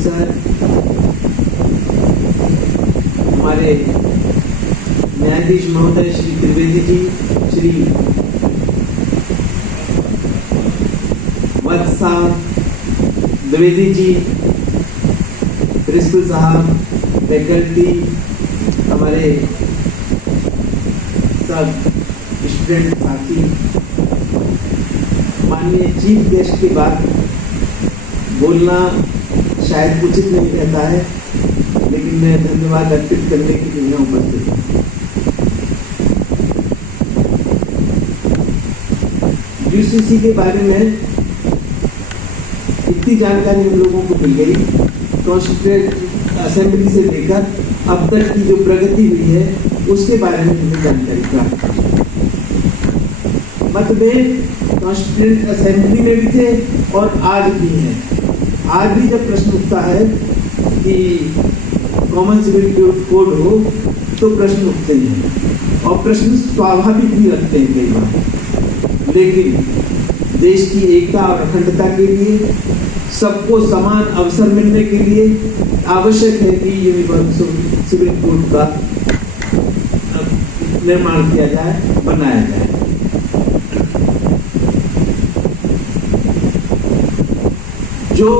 Officer, हमारे न्यायाधीश महोदय श्री त्रिवेदी जी, श्री वत्सा द्विवेदी जी, प्रिंसिपल साहब, फैकल्टी, हमारे सब स्टूडेंट साथी, माननीय चीफ गेस्ट के बाद बोलना शायद उचित नहीं रहता है, लेकिन मैं धन्यवाद अर्पित करने के लिए यहाँ उपस्थित हूँ। यूसीसी के बारे में इतनी जानकारी हम लोगों को मिल गई, कॉन्स्टिट्यूएंट असेंबली से लेकर अब तक की जो प्रगति हुई है उसके बारे में हमें जानकारी प्राप्त हुई। मतभेद कॉन्स्टिट्यूएंट असेंबली में भी थे और आज भी हैं। आज भी जब प्रश्न उठता है कि कॉमन सिविल कोड हो तो प्रश्न उठते हैं और प्रश्न स्वाभाविक भी रखते हैं कई बार, लेकिन देश की एकता और अखंडता के लिए, सबको समान अवसर मिलने के लिए आवश्यक है कि यूनिवर्सल सिविल कोड का निर्माण किया जाए, बनाया जाए। जो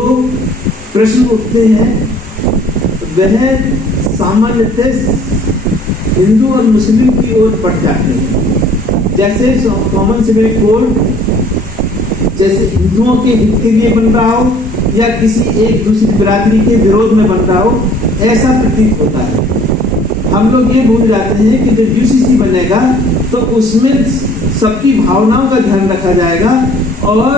प्रश्न उठते हैं वह सामान्यतः हिंदू और मुस्लिम की ओर बढ़ जाते हैं। जैसे कॉमन सिविल कोड जैसे हिंदुओं के हित के लिए बन रहा हो या किसी एक दूसरी बिरादरी के विरोध में बन रहा हो, ऐसा प्रतीत होता है। हम लोग ये भूल जाते हैं कि जब यूसीसी बनेगा तो उसमें सबकी भावनाओं का ध्यान रखा जाएगा और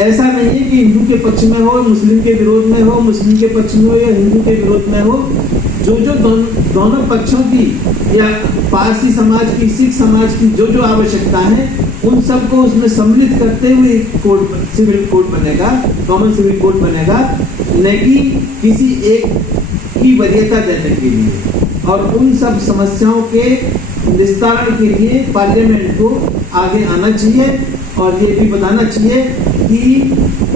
ऐसा नहीं है कि हिंदू के पक्ष में हो, मुस्लिम के विरोध में हो, मुस्लिम के पक्ष में हो या हिंदू के विरोध में हो। जो दोनों पक्षों की या पारसी समाज की, सिख समाज की जो आवश्यकता है उन सबको उसमें सम्मिलित करते हुए कोड, सिविल कोड बनेगा, कॉमन सिविल कोड बनेगा, न कि किसी एक की वरीयता देने के लिए। और उन सब समस्याओं के निस्तारण के लिए पार्लियामेंट को आगे आना चाहिए और ये भी बताना चाहिए कि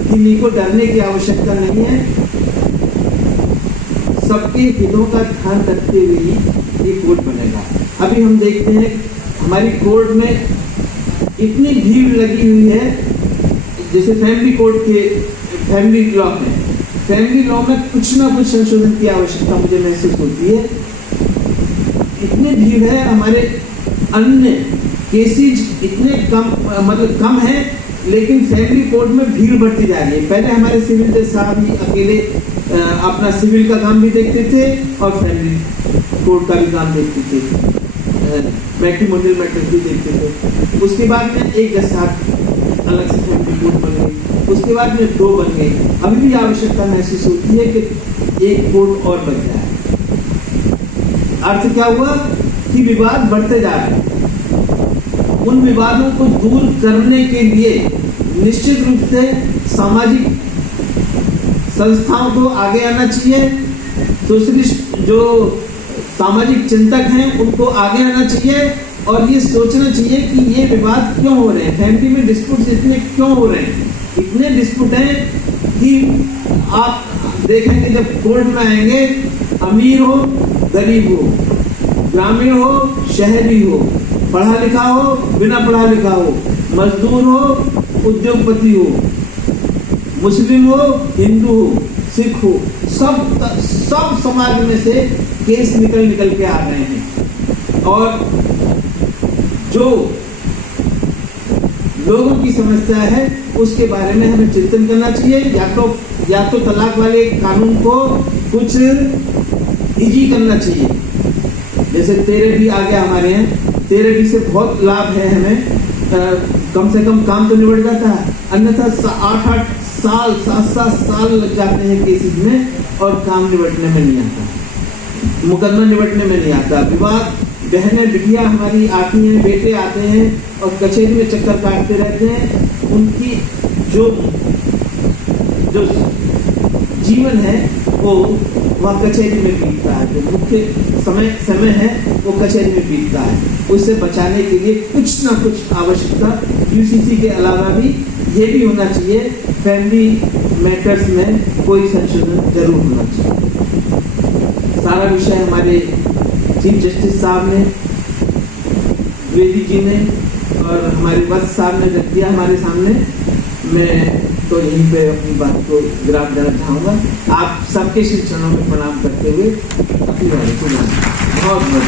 किन्हीं को डरने की आवश्यकता नहीं है। सबके हितों का ध्यान रखते हुए ही ये कोड बनेगा। अभी हम देखते हैं हमारी कोर्ट में इतनी भीड़ लगी हुई है, जैसे फैमिली कोड के फैमिली लॉ में कुछ ना कुछ संशोधन की आवश्यकता मुझे महसूस होती है। इतनी भीड़ है, हमारे अन्य केसेज इतने कम है, लेकिन फैमिली कोर्ट में भीड़ बढ़ती जा रही है। पहले हमारे सिविल जज साहब ही अकेले अपना सिविल का काम भी देखते थे और फैमिली कोर्ट का भी काम देखते थे, मैट्रिमोनियल मैटर्स भी देखते थे। उसके बाद में एक जज साहब अलग से फैमिली कोर्ट बन गई, उसके बाद में 2 बन गए। अभी भी आवश्यकता महसूस होती है कि एक कोर्ट और बन जाए। अर्थ क्या हुआ कि विवाद बढ़ते जा रहे हैं। उन विवादों को दूर करने के लिए निश्चित रूप से सामाजिक संस्थाओं को आगे आना चाहिए। सोशलिस्ट जो सामाजिक चिंतक हैं उनको आगे आना चाहिए और ये सोचना चाहिए कि ये विवाद क्यों हो रहे हैं, फैमिली में डिस्प्यूट्स इतने क्यों हो रहे हैं। इतने डिस्प्यूट हैं कि आप देखेंगे जब कोर्ट में आएंगे, अमीर हो गरीब हो, ग्रामीण हो शहरी हो, पढ़ा लिखा हो बिना पढ़ा लिखा हो, मजदूर हो उद्योगपति हो, मुस्लिम हो हिंदू हो सिख हो, सब समाज में से केस निकल के आ रहे हैं। और जो लोगों की समस्या है उसके बारे में हमें चिंतन करना चाहिए। या तो तलाक वाले कानून को कुछ इजी करना चाहिए, जैसे 13D आ गया हमारे यहाँ। 13D से बहुत लाभ है हमें, कम से कम काम तो निबट जाता है, अन्यथा 8-8 साल 7-7 साल लग जाते हैं केसेस में और काम निबटने में नहीं आता, मुकदमा निबटने में नहीं आता। विवाद बहनें बिटिया हमारी आती हैं, बेटे आते हैं और कचहरी में चक्कर काटते रहते हैं। उनकी जो जीवन है वो वह कचहरी में बीतता है, जो मुख्य समय है वो कचहरी में बीतता है। उससे बचाने के लिए कुछ ना कुछ आवश्यकता यूसीसी के अलावा भी ये भी होना चाहिए, फैमिली मैटर्स में कोई संशोधन जरूर होना चाहिए। सारा विषय हमारे चीफ जस्टिस साहब ने, द्विवेदी जी ने और हमारे वत्स साहब ने रख दिया हमारे सामने। मैं तो यहीं पे अपनी बात को विराम देना चाहूँगा। आप सबके श्री चरणों में प्रणाम करते हुए अपनी बात को बहुत बहुत